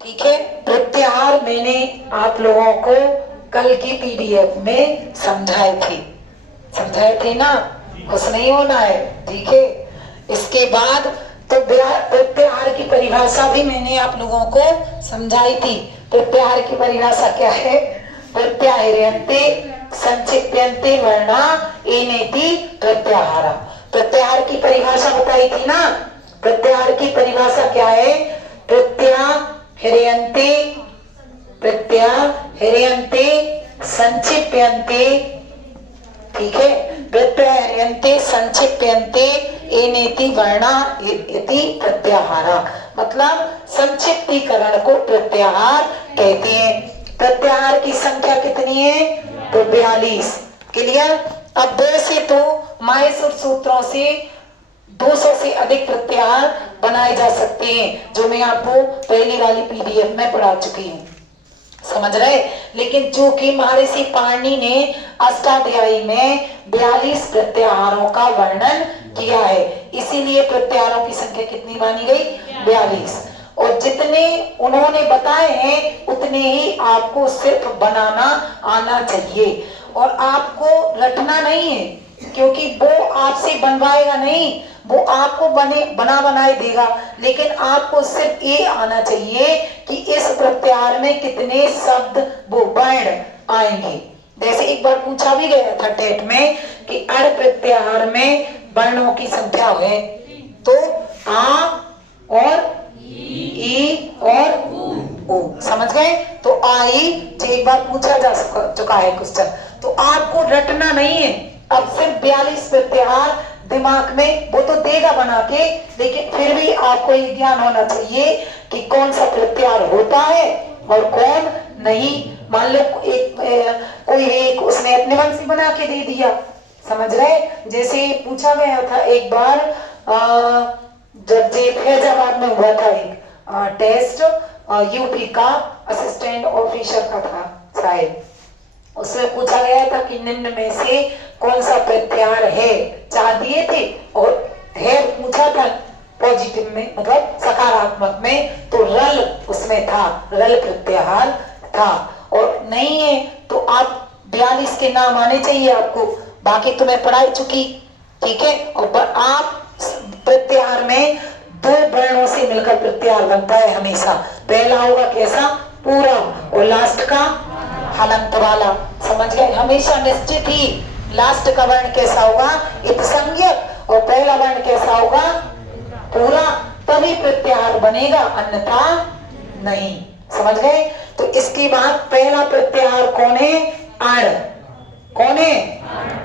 ठीक है। प्रत्याहार मैंने आप लोगों को कल की पीडीएफ में समझाए थे ना, खुश नहीं होना है, ठीक है। इसके बाद तो प्रत्याहार की परिभाषा भी मैंने आप लोगों को समझाई थी। प्रत्याहार की परिभाषा क्या है? प्रत्याहार्यन्ते संक्षिप्यन्ते वर्णा एनेति प्रत्याहारा। प्रत्याहार की परिभाषा बताई थी ना। प्रत्याहार की परिभाषा क्या है? प्रत्याहार्यन्ते संक्षिप्यन्ते, ठीक है। प्रत्याहार्यन्ते संक्षिप्यन्ते एनेति वर्णा इति प्रत्याहारा। मतलब संक्षिप्तीकरण को प्रत्याहार कहते हैं। प्रत्याहार की संख्या कितनी है? तो 42। क्लियर। अब वैसे तो माहेश्वर सूत्रों से 200 से अधिक प्रत्याहार बनाए जा सकते हैं, जो मैं आपको पहली वाली पीडीएफ में पढ़ा चुकी हूँ, समझ रहे। लेकिन चूंकि महर्षि पाणिनि ने अष्टाध्यायी में 42 प्रत्याहारों का वर्णन किया है, इसीलिए प्रत्याहारों की संख्या कितनी मानी गई? 42। और जितने उन्होंने बताए हैं उतने ही आपको सिर्फ बनाना आना चाहिए, और आपको रटना नहीं है, क्योंकि वो आपसे बनवाएगा नहीं, वो आपको बना बनाए देगा। लेकिन आपको सिर्फ ये आना चाहिए कि इस प्रत्याहार में कितने शब्द वो वर्ण आएंगे। जैसे एक बार पूछा भी गया था टेट में कि अड़ प्रत्याहार में वर्णों की संख्या है, तो आ और ई और ओ, समझ गए। तो आई एक बार पूछा जा चुका है क्वेश्चन, तो आपको रटना नहीं है। अब सिर्फ 42 प्रत्याहार दिमाग में वो तो देगा बना के, लेकिन फिर भी आपको ये ज्ञान होना चाहिए कि कौन सा प्रत्याहार होता है और कौन नहीं। मान लो कोई एक उसने अपने मन से बना के दे दिया, समझ रहे। जैसे पूछा गया था एक बार, जब फैजाबाद में हुआ था एक टेस्ट, यूपी का असिस्टेंट ऑफिसर का था शायद, उसमें पूछा गया था कि निम्न में से कौन सा प्रत्याहार है, 4 दिए थे और है पूछा था पॉजिटिव में, मतलब सकारात्मक में, तो रल उसमें था, रल प्रत्याहार था। और नहीं है तो आप 42 के नाम आने चाहिए आपको, बाकी तो मैं पढ़ाई चुकी, ठीक है। और आप प्रत्याहार में 2 वर्णों से मिलकर प्रत्याहार बनता है हमेशा। पहला होगा कैसा? पूरा, और लास्ट का हलंत वाला, समझ गए। हमेशा निश्चित ही लास्ट का वर्ण कैसा होगा? उपसंज्ञक, और पहला वर्ण कैसा होगा? पूरा, तभी प्रत्याहार बनेगा, अन्यथा नहीं, समझ गए। तो इसके बाद पहला प्रत्याहार कौन है? आड़। कौन है?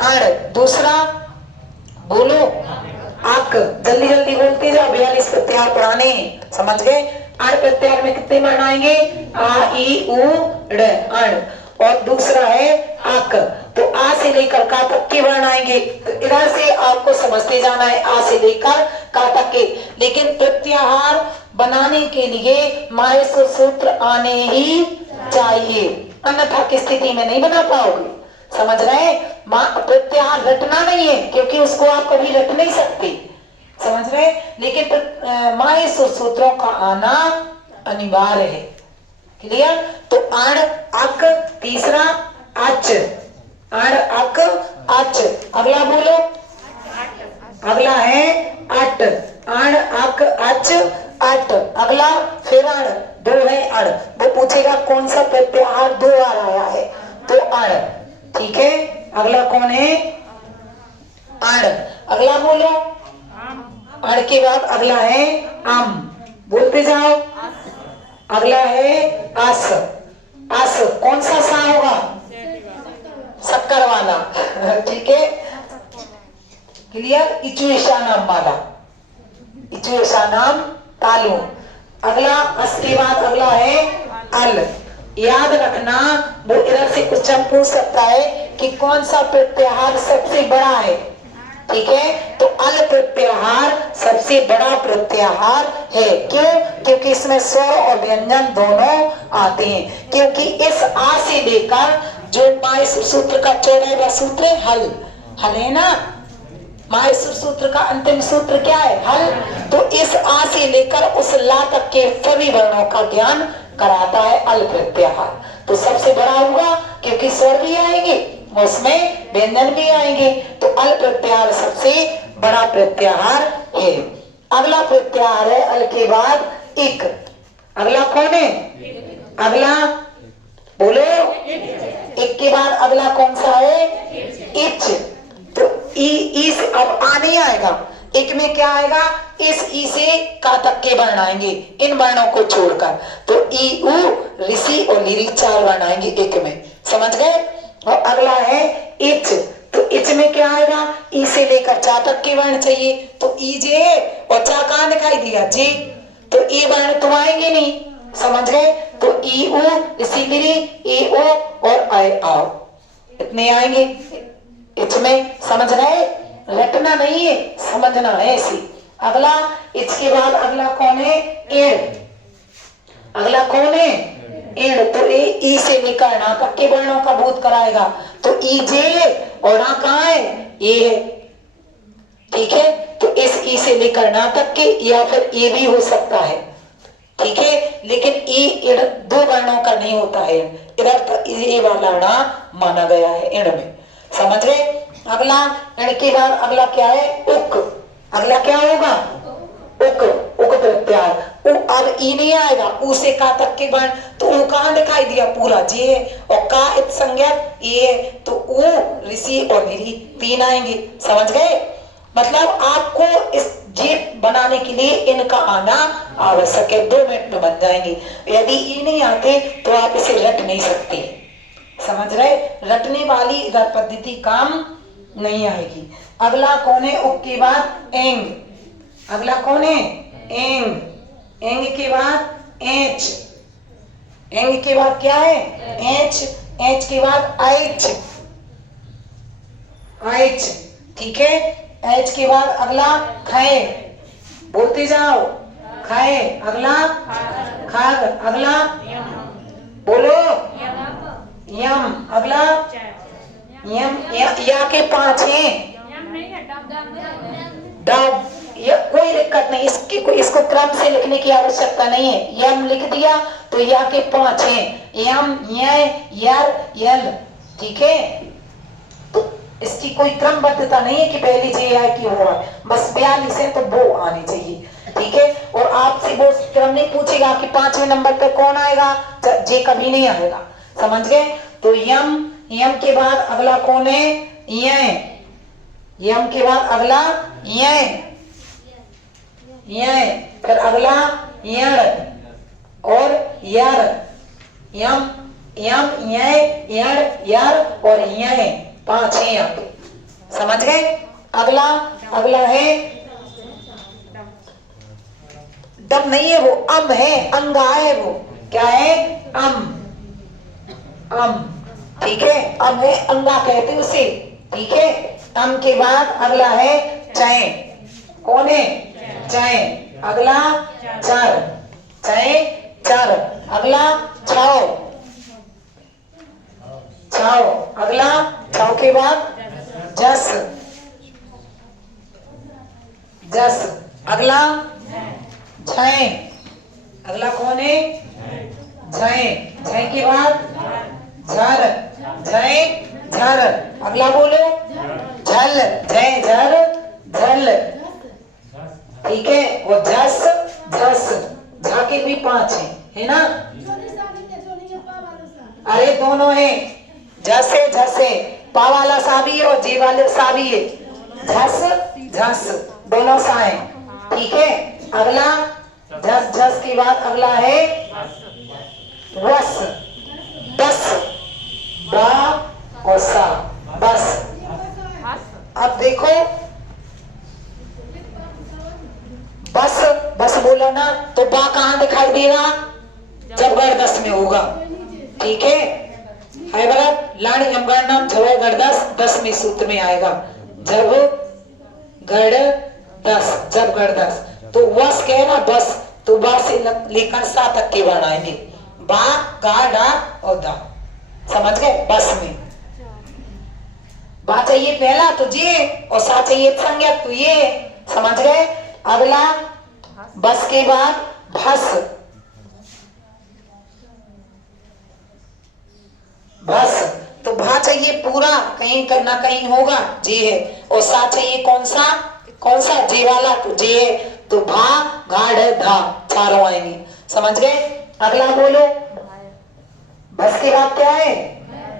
आड़। दूसरा बोलो, आक। जल्दी जल्दी बोलते जाओ, 42 प्रत्याहार पढ़ाने, समझ गए। आड़ प्रत्याहार में कितने वर्ण आएंगे? आ ई उ ड़, आड़। और दूसरा है आक, तो आ से लेकर का तक के वर्ण आएंगे। तो इधर से आपको समझते जाना है, आ से लेकर का तक के। लेकिन प्रत्याहार बनाने के लिए माहेश्वर सूत्र आने ही चाहिए, अन्यथा की स्थिति में नहीं बना पाओगे, समझ रहे। प्रत्याहार रटना नहीं है, क्योंकि उसको आप कभी रट नहीं सकते, समझ रहे। लेकिन माहेश्वर सूत्रों का आना अनिवार्य है। क्लियर। तो आड़ अक, तीसरा अच, आड़ अक अच। अगला बोलो, अगला है अट, आड़ अक अच अट। अगला फिर अड़, 2 है अड़। वो पूछेगा कौन सा प्रत्याहार 2 बार आया है, तो अड़, ठीक है। अगला कौन है? अड़। अगला बोलो, अड़ के बाद अगला है आम, बोलते जाओ। अगला है आस, आस कौन सा सा होगा? शक्कर वाला, ठीक है। क्लियर। इचुएशा नाम वाला, इचुएशा नाम तालु। अगला अस के बाद अगला है अल। याद रखना, वो इधर से क्वेश्चन पूछ सकता है कि कौन सा प्रत्याहार सबसे बड़ा है, ठीक है। तो अल प्रत्याहार सबसे बड़ा प्रत्याहार है। क्यों? क्योंकि इसमें स्वर और व्यंजन दोनों आते हैं। क्योंकि इस आ से लेकर जो माहेश्वर सूत्र का 14वां सूत्र है हल, हल है ना, माहेश्वर सूत्र का अंतिम सूत्र क्या है? हल। तो इस आ से लेकर उस ला तक के सभी वर्णों का ज्ञान कराता है अल प्रत्याहार। तो सबसे बड़ा होगा क्योंकि स्वर भी आएंगे उसमें व्यंजन भी आएंगे, तो अल प्रत्याहार सबसे बड़ा प्रत्याहार है। अगला प्रत्याहार है अल के बाद इक। अगला कौन है? अगला बोलो। एक के बाद अगला कौन सा है? इच। तो ई से अब आ नहीं आएगा, एक में क्या आएगा? इस ई से का तक के वर्ण आएंगे इन वर्णों को छोड़कर। तो ई उ ऋषि और लिरी 4 वर्ण आएंगे एक में, समझ गए? और अगला है इच। तो इच में क्या आएगा? ई से लेकर चा तक के वर्ण चाहिए, तो ई जे और चा कहाँ दिखाई दिया? जे। तो ई वर्ण तो आएंगे नहीं, समझ गए? तो ई उ ऋषि लिरी ए ओ और आए आओ इतने आएंगे इच में, समझ रहे? रटना नहीं है, समझना है ऐसी। अगला इच के बाद अगला कौन है? एड़। अगला कौन है? एड़। तो ए ई से लेकर ना तक के वर्णों का बोध कराएगा, तो ई जे और ना कहाँ है? ये है, ठीक है? तो इस ई से लेकर ना तक के या फिर ए भी हो सकता है, ठीक है? लेकिन ई इड़ 2 वर्णों का नहीं होता है, इधर तो ये वाला ना माना गया है इड़ में, समझ गए? अगला इड़ के बाद अगला क्या है? उक। अगला क्या होगा? उक। उक प्रत्याहार। उ अब ई नहीं आएगा, उ से का तक के वर्ण, तो उ कहाँ दिखाई दिया? पूरा जे है, और का इत संज्ञा ये है, तो उ ऋषि और गिरी 3 आएंगे, समझ गए? मतलब आपको इस जे बनाने के लिए इनका आना आवश्यक है, 2 मिनट में बन जाएंगे। यदि ई नहीं आते तो आप इसे रट नहीं सकते, समझ रहे? रटने वाली इधर पद्धति काम नहीं आएगी। अगला कौन है? उक के बाद एंग। अगला कौन है? एंग। एंग के बाद एच। एंग के बाद क्या है? एच। एच के बाद आइच। आइच, ठीक है? एच के बाद अगला खय, बोलते जाओ। खय। अगला खाग। अगला बोलो यम। अगला यम। या के 5 हैं। डब। या कोई दिक्कत नहीं, इसको क्रम से लिखने की आवश्यकता नहीं है। यम लिख दिया तो या के 5 हैं, यम य यर यल, ठीक है? तो इसकी कोई क्रमबद्धता नहीं है कि पहली जे आए कि वो आए, बस 42 है तो वो आनी चाहिए, ठीक है? और आपसे वो क्रम नहीं पूछेगा कि 5वें नंबर पे कौन आएगा, जे कभी नहीं आएगा, समझ गए? तो यम। यम के बाद अगला कौन है? य। यम के बाद अगला य। फिर अगला यण और यार। यम यम य यण यार और य 5 है यहाँ पे, समझ गए? अगला है दम नहीं है, वो अम है, अंगा है वो। क्या है? अम। ठीक है? अम है, अंगा कहते उसे, ठीक है? अम के बाद अगला है चय। कौन है? चय। अगला चर। चय चर। अगला छाव। छाव। अगला छाव के बाद जस। जस। अगला झय। अगला कौन है? झय। झय के बाद झर। झय झर। अगला बोलो झल। झय झर झल, ठीक है? वो झस झस। झा के भी 5 है ना? अरे दोनों है, झसे झसे, पा वाला सा भी है और जे वाले सा भी है, झस झस दोनों सा है, ठीक है? अगला झस। झस के बाद अगला है वस। बस। बा और सा, बस। अब देखो बस, बस बोला ना, तो बा कहाँ दिखाई देगा? जब गर्दस में होगा, ठीक है? बराबर लाड़ यमगढ़ नाम जब गर्दस 10वें सूत्र में आएगा, जब गर्दस, जब गर्दस। तो वस कहना बस, तो बा से लेकर सा तक के वर्ण आएंगे, बा गा डा और दा, समझ गए? बस में बा चाहिए पहला तो जे और सा चाहिए संज्ञा तो ये, समझ गए। अगला बस के बाद भस, भस तो भा चाहिए पूरा, कहीं ना कहीं होगा जे है, और सा चाहिए कौन सा, कौन सा जे वाला तो जे है, तो भा घाड़ धा चारों आएंगे, समझ गए। अगला बोलो, बस के बाद क्या है,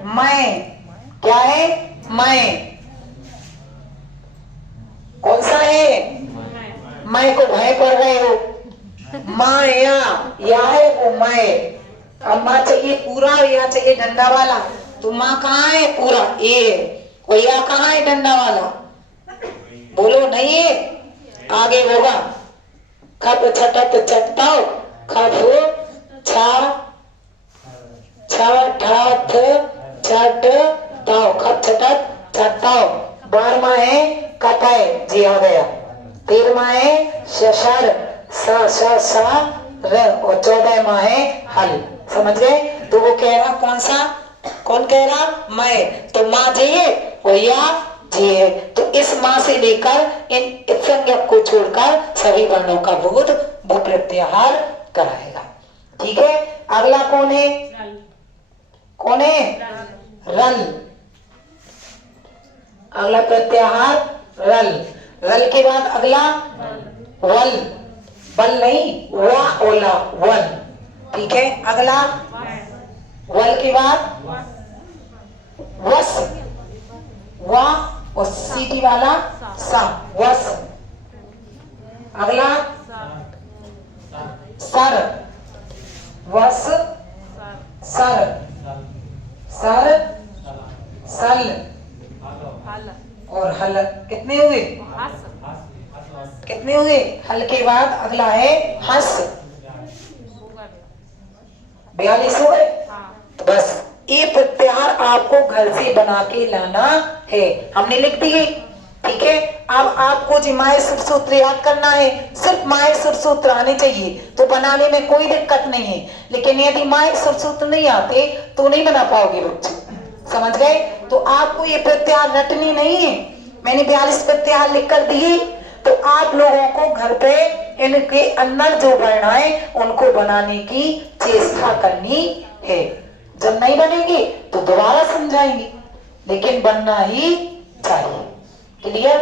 मैं, क्या है, मैं, कौन सा है, मैं को भय पड़ रहे हो, माया, या है वो मैं। अब माँ चाहिए पूरा या चाहिए डंडा वाला, तो माँ कहाँ है पूरा ए, और या कहाँ है डंडा वाला, बोलो नहीं है, आगे होगा। खप छटत चटताओ, खप छा छठ छट ताओ, खप छटत चटताओ। 12वां है कटाए, जी आ गया। 13वां है शशर, सा सा सा र, और 14वां है हल, समझ गए। तो वो कह रहा कौन सा, कौन कह रहा, मैं, तो माँ जे और या जे है, तो इस माँ से लेकर इन संज्ञक को छोड़कर सभी वर्णों का बोध भू प्रत्याहार कराएगा, ठीक है। अगला कौन है, कौन है, रल, अगला प्रत्याहार रल। रल के बाद अगला वल, बल नहीं वा ओला वल, ठीक है। अगला वल के बाद वस, वा और सीटी वाला सा, वस। अगला सर, वस सर, सर सल और हल, कितने हुए, कितने हुए। हल के बाद अगला है हंस, 42 हो गए। तो बस ये प्रत्याहार आपको घर से बना के लाना है, हमने लिख दिए, ठीक है। अब आपको जी माए सुर सूत्र याद करना है, सिर्फ माए सुर सूत्र आने चाहिए तो बनाने में कोई दिक्कत नहीं है, लेकिन यदि माए सुर सूत्र नहीं आते तो नहीं बना पाओगे बच्चे, समझ गए। तो आपको ये प्रत्याहार रटनी नहीं है, मैंने 42 प्रत्याहार लिख कर दिए, तो आप लोगों को घर पे इनके अंदर जो वर्ण है उनको बनाने की चेष्टा करनी है। जब नहीं बनेंगे तो दोबारा समझाएंगे, लेकिन बनना ही चाहिए, क्लियर।